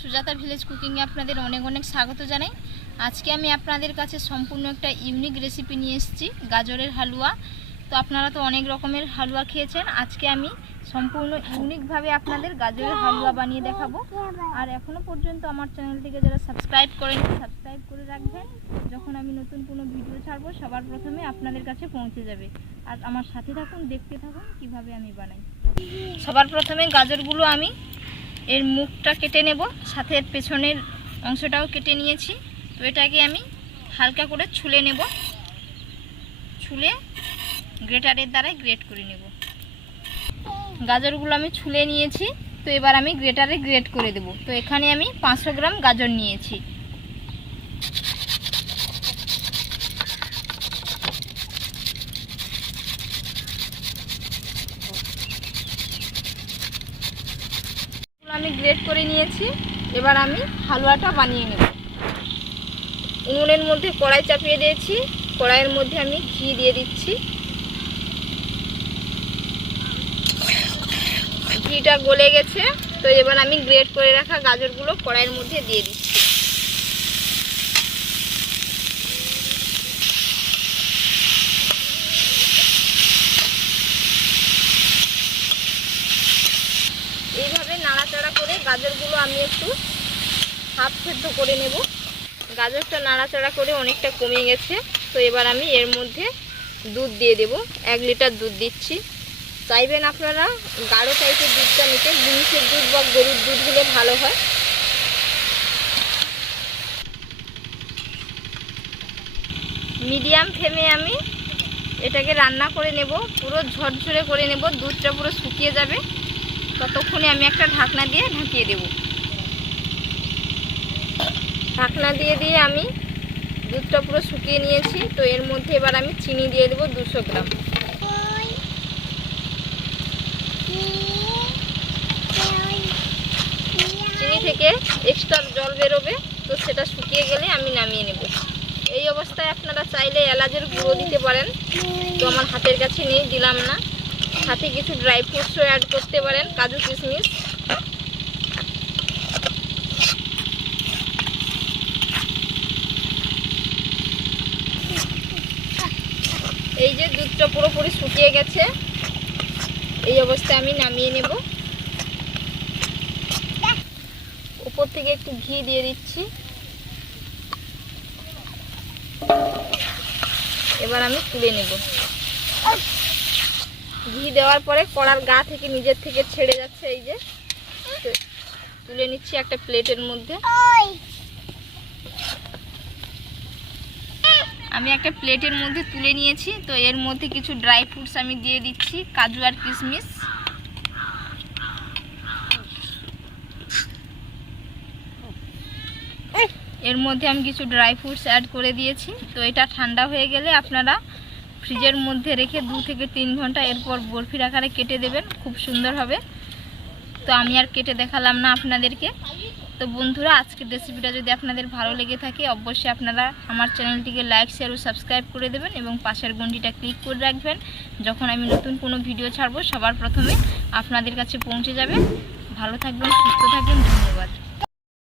Sujata village কুকিংয়ে আপনাদের অনেক অনেক স্বাগত জানাই। আজকে আমি আপনাদের কাছে সম্পূর্ণ একটা ইউনিক রেসিপি নিয়ে এসেছি, গাজরের হালুয়া। তো আপনারা তো অনেক রকমের হালুয়া খেয়েছেন। আজকে আমি সম্পূর্ণ ইউনিকভাবে আপনাদের গাজরের হালুয়া বানিয়ে দেখাবো। আর এখনও পর্যন্ত আমার চ্যানেলটিকে যারা সাবস্ক্রাইব করেন সাবস্ক্রাইব করে রাখবেন। যখন আমি নতুন কোনো ভিডিও ছাড়বো, সবার প্রথমে আপনাদের কাছে পৌঁছে যাবে। আর আমার সাথে থাকুন, দেখতে থাকুন কীভাবে আমি বানাই। সবার প্রথমে গাজরগুলো আমি এর মুখটা কেটে নেব, সাথে এর পেছনের অংশটাও কেটে নিয়েছি। তো এটাকে আমি হালকা করে ছুলে নেব। ছুলে গ্রেটারের দ্বারাই গ্রেট করে নেব। গাজরগুলো আমি ছুলে নিয়েছি, তো এবার আমি গ্রেটারে গ্রেট করে দেব। তো এখানে আমি পাঁচশো গ্রাম গাজর নিয়েছি। আমি গ্রেট করে নিয়েছি, এবার আমি হালুয়াটা বানিয়ে নেব। উনুনের মধ্যে কড়াই চাপিয়ে দিয়েছি, কড়াইয়ের মধ্যে আমি ঘি দিয়ে দিচ্ছি। ঘিটা গলে গেছে, তো এবার আমি গ্রেট করে রাখা গাজরগুলো কড়াইয়ের মধ্যে দিয়ে দিচ্ছি এইভাবে নাড়াচাড়া করে গাজরগুলো আমি একটু হাফ সেদ্ধ করে নেব। গাজরটা নাড়াচাড়া করে অনেকটা কমে গেছে, তো এবার আমি এর মধ্যে দুধ দিয়ে দেব। এক লিটার দুধ দিচ্ছি। চাইবেন আপনারা গাঢ় টাইপের দুধটা নিতে, জিনিসের দুধ বা গরুর দুধ হলে ভালো হয়। মিডিয়াম ফ্লেমে আমি এটাকে রান্না করে নেব, পুরো ঝরঝরে করে নেব, দুধটা পুরো শুকিয়ে যাবে। ততক্ষণে আমি একটা ঢাকনা দিয়ে ঢাকিয়ে দেব। ঢাকনা দিয়ে দিয়ে আমি দুধটা পুরো শুকিয়ে নিয়েছি, তো এর মধ্যে এবার আমি চিনি দিয়ে দেবো দুশো গ্রাম। চিনি থেকে এক্সট্রা জল বেরোবে, তো সেটা শুকিয়ে গেলে আমি নামিয়ে নেব। এই অবস্থায় আপনারা চাইলে এলাচের গুঁড়ো দিতে পারেন। তো আমার হাতের কাছে নেই, দিলাম না। সাথে কিছু ড্রাই ফ্রুটসও অ্যাড করতে পারেন, কাজু কিশমিশ। এই যে দুধটা পুরোপুরি শুকিয়ে গেছে, এই অবস্থায় আমি নামিয়ে নেব। উপর থেকে একটু ঘি দিয়ে দিচ্ছি। এবার আমি তুলে নেব। ঘি দেওয়ার পরে কড়ার গা থেকে নিজের থেকে ছেড়ে যাচ্ছে এই যে। তুলে নিচ্ছি একটা প্লেটের মধ্যে। আমি একটা প্লেটের মধ্যে তুলে নিয়েছি, তো এর মধ্যে কিছু ড্রাই ফ্রুটস আমি দিয়ে দিচ্ছি, কাজু আর কিশমিশ। এর মধ্যে আমি কিছু ড্রাই ফ্রুটস অ্যাড করে দিয়েছি, তো এটা ঠান্ডা হয়ে গেলে আপনারা ফ্রিজের মধ্যে রেখে দু থেকে তিন ঘণ্টা এরপর বরফির আকারে কেটে দেবেন। খুব সুন্দর হবে। তো আমি আর কেটে দেখালাম না আপনাদেরকে। তো বন্ধুরা, আজকের রেসিপিটা যদি আপনাদের ভালো লেগে থাকে, অবশ্যই আপনারা আমার চ্যানেলটিকে লাইক, শেয়ার ও সাবস্ক্রাইব করে দেবেন এবং পাশের ঘন্টিটা ক্লিক করে রাখবেন। যখন আমি নতুন কোনো ভিডিও ছাড়বো, সবার প্রথমে আপনাদের কাছে পৌঁছে যাবে। ভালো থাকবেন, সুস্থ থাকবেন, ধন্যবাদ।